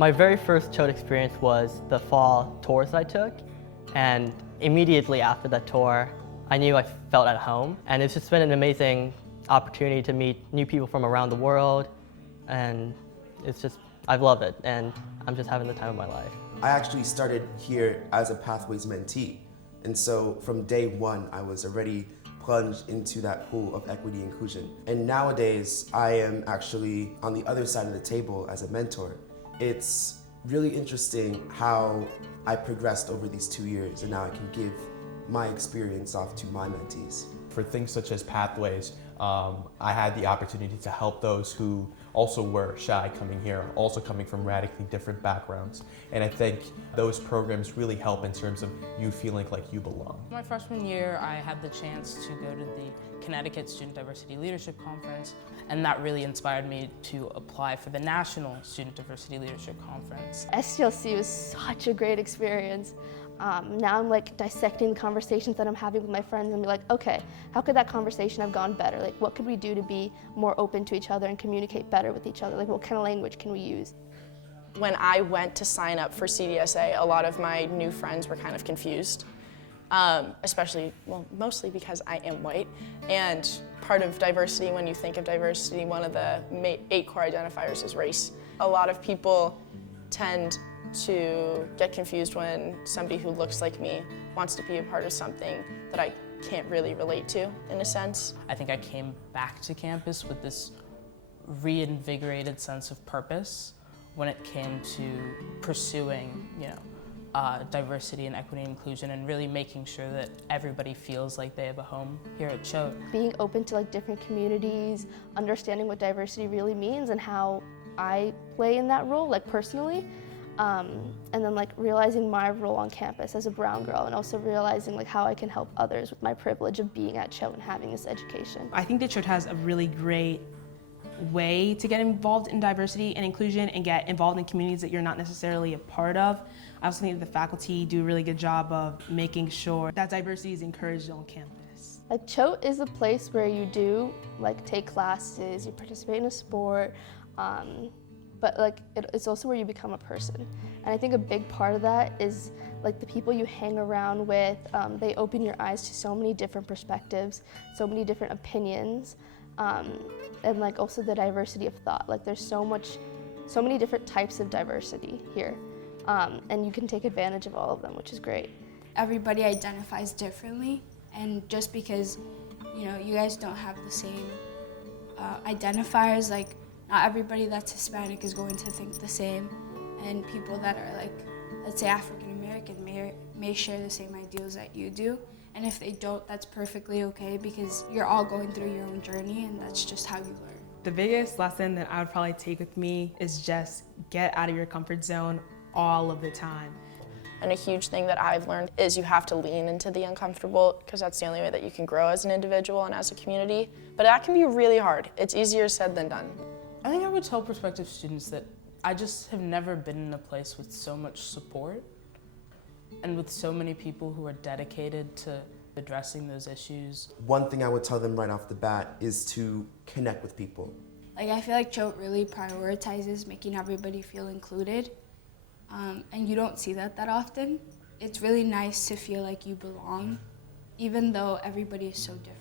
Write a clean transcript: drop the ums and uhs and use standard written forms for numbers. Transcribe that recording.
My very first Choate experience was the fall tours I took, and immediately after that tour, I knew I felt at home. And it's just been an amazing opportunity to meet new people from around the world, and I love it, and I'm just having the time of my life. I actually started here as a Pathways mentee, and so from day one, I was already plunged into that pool of equity inclusion. And nowadays, I am actually on the other side of the table as a mentor. It's really interesting how I progressed over these 2 years, and now I can give my experience off to my mentees. For things such as Pathways, I had the opportunity to help those who also were shy coming here, also coming from radically different backgrounds. And I think those programs really help in terms of you feeling like you belong. My freshman year, I had the chance to go to the Connecticut Student Diversity Leadership Conference, and that really inspired me to apply for the National Student Diversity Leadership Conference. SDLC was such a great experience. Now I'm like dissecting the conversations that I'm having with my friends and be like, okay, how could that conversation have gone better? Like, what could we do to be more open to each other and communicate better with each other? Like, what kind of language can we use? When I went to sign up for CDSA, a lot of my new friends were kind of confused, mostly because I am white. And part of diversity, when you think of diversity, one of the 8 core identifiers is race. A lot of people tend to get confused when somebody who looks like me wants to be a part of something that I can't really relate to, in a sense. I think I came back to campus with this reinvigorated sense of purpose when it came to pursuing, diversity and equity and inclusion, and really making sure that everybody feels like they have a home here at Choate. Being open to like different communities, understanding what diversity really means and how I play in that role, like personally. And then like realizing my role on campus as a brown girl, and also realizing like how I can help others with my privilege of being at Choate and having this education. I think that Choate has a really great way to get involved in diversity and inclusion and get involved in communities that you're not necessarily a part of. I also think that the faculty do a really good job of making sure that diversity is encouraged on campus. Like Choate is a place where you do like take classes, you participate in a sport, but like it's also where you become a person. And I think a big part of that is like the people you hang around with, they open your eyes to so many different perspectives, so many different opinions, and like also the diversity of thought. Like there's so many different types of diversity here, and you can take advantage of all of them, which is great. Everybody identifies differently, and just because you guys don't have the same identifiers, like not everybody that's Hispanic is going to think the same, and people that are like, let's say African American may share the same ideals that you do, and if they don't, that's perfectly okay because you're all going through your own journey and that's just how you learn. The biggest lesson that I would probably take with me is just get out of your comfort zone all of the time. And a huge thing that I've learned is you have to lean into the uncomfortable because that's the only way that you can grow as an individual and as a community. But that can be really hard. It's easier said than done. I think I would tell prospective students that I just have never been in a place with so much support and with so many people who are dedicated to addressing those issues. One thing I would tell them right off the bat is to connect with people. Like I feel like Choate really prioritizes making everybody feel included, and you don't see that often. It's really nice to feel like you belong, even though everybody is so different.